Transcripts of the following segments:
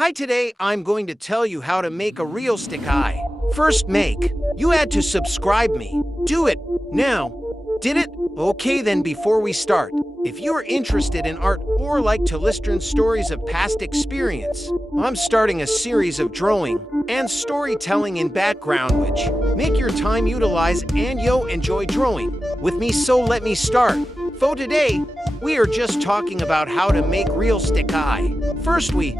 Hi, today I'm going to tell you how to make a Realstic eye. First make. You had to subscribe me. Do it now. Did it? Okay, then before we start, if you are interested in art or like to listen stories of past experience, I'm starting a series of drawing and storytelling in background which make your time utilize and enjoy drawing with me, so let me start. For today, we are just talking about how to make Realstic eye. First, we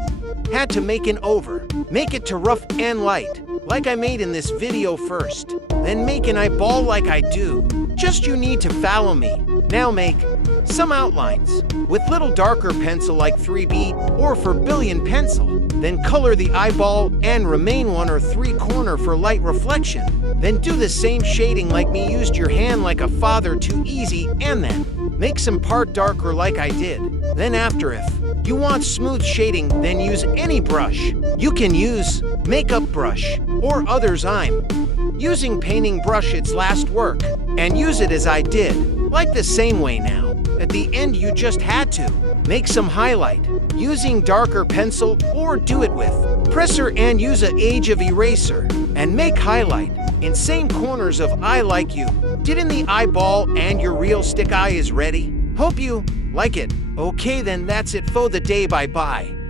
had to make an over. Make it to rough and light, like I made in this video first. Then make an eyeball like I do. Just you need to follow me. Now make some outlines with little darker pencil like 3B or for billion pencil. Then color the eyeball and remain 1 or 3 corner for light reflection. Then do the same shading like me used your hand like a father, too easy, and then make some part darker like I did. Then after, if you want smooth shading, then use any brush. You can use makeup brush or others. I'm using painting brush, its last work, and use it as I did, like the same way now. At the end you just had to make some highlight using darker pencil or do it with presser and use a edge of eraser and make highlight in same corners of eye like you did in the eyeball, and your Realstic eye is ready. Hope you like it. Okay, then that's it for the day. Bye bye.